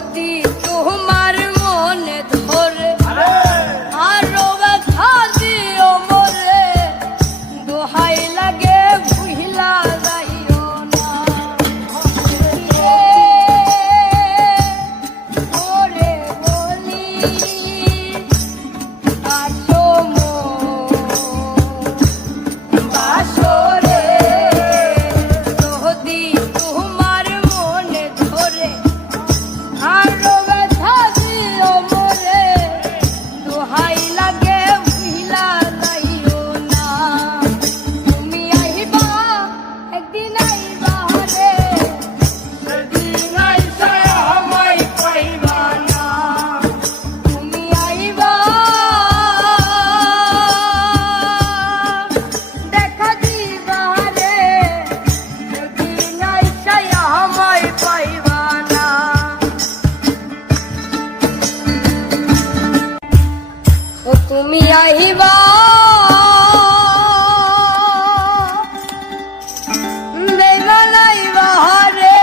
যদি তোমার মনে ধরে আরো ব্যথা দিও মোরে, দোহাই লাগে ভুইলা যাইও না। ওরে বলি আসো বাসরে, যদি তোমার মনে ধরে আরো ব্যথা দিও মোরে, দোহাই লাগে ভুইলা যাইও না। তুমি আইবা একদিন আইবা রে, সেদিন আইসা আমায় পাইবা না। তুমি আইবা দেখা দিবা রে, সেদিন আইসা আমায় পাইবা না। ও তুমি আইবা বেগানাইবা রে,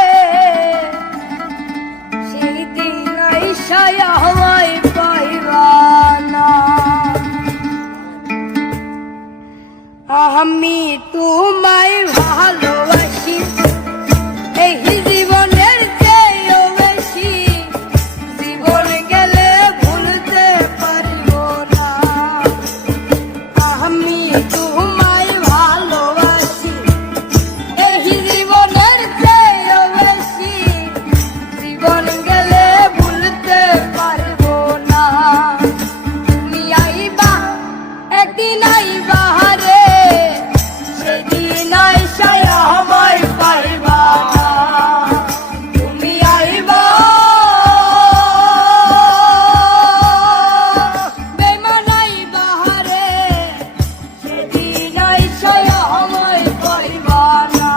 সেই দিন আইসা আমায় পাইবা না। আমি তোমায় ভালোবাসি এই জীবনের চেয়েও বেশি, জীবন গেলে ভুলতে পারিব না। আমি তোমায় ভালোবাসি এই জীবনের চেয়েও বেশি, জীবন গেলে ভুলতে পারব না। তুমি আইবা একদিন আইবা রে, সেদিন আইসা আমায় পাইবা না। তুমি আইবা বেমান আইবা রে, সেদিন আইসা আমায় পাইবা না।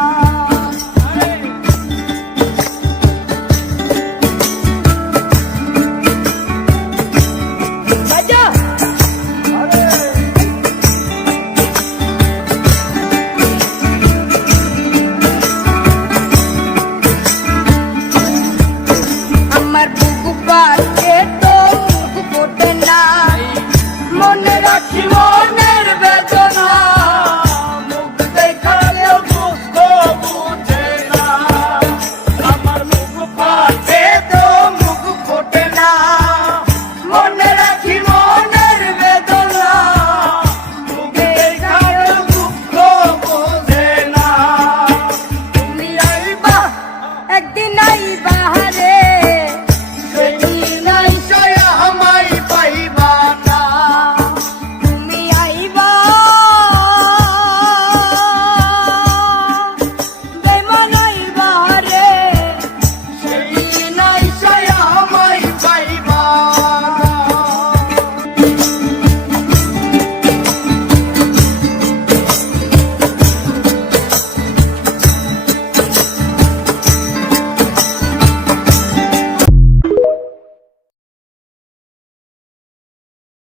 বাজা আমার বুকু পাতে তো মুখ ফোটে না, মনে রাখি মনের বেদনা, মুখ দেখালেও দুঃখ বুঝে না। আমার বুক পাতে তো মুখ ফোটে না, মনে রাখি মনের বেদনা, মুখ দেখালেও দুঃখ বুঝে না। তুমি আইবা একদিন আইবা রে,